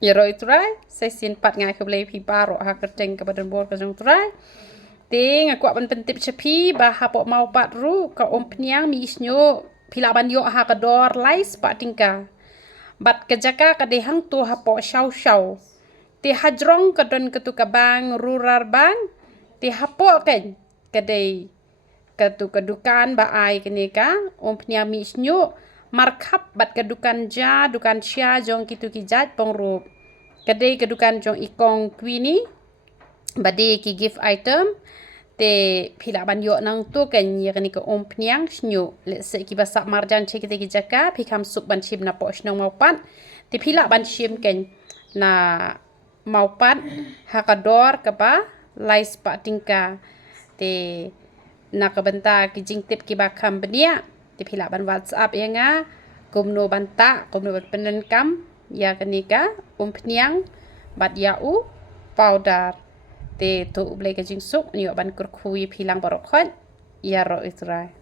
ya ro itrai sesin pat ngai ke blai pi baro ha kerteng ke badan bor ke jong trai ting aku ban pentip cepi bah hapo mau pat ru ka pniang mi isnyo pila ban yo ha ka dor lais pa tingka bat ke jaka ka dehang tu hapo shau shau ti hajrong ka don ke tu ka bang rurar bang ti hapo ken kedai ketu kedukan ba ai kene ka pniang mi isnyo markap bat kedukan ja dukan sia jong kitu ki jat pongrup kedai kedukan jong ikong kwini bade ki gift item te pila ban yo nang tu kan ya kan ko pniang snyo le se ki basak marjan che ki jaka pi kam sup ban chim na po snong mau pan te pila ban chim ken na mau pan hakador ka ba lais pa tingka te na ka benta ki jing tip ki ba kam benia te pila ban whatsapp ya nga kumno banta kumno ban penen kam ya kanika pniang bat yau powder te tu blai ka jing suk ni ban kur khui philang barok khon ya ro israi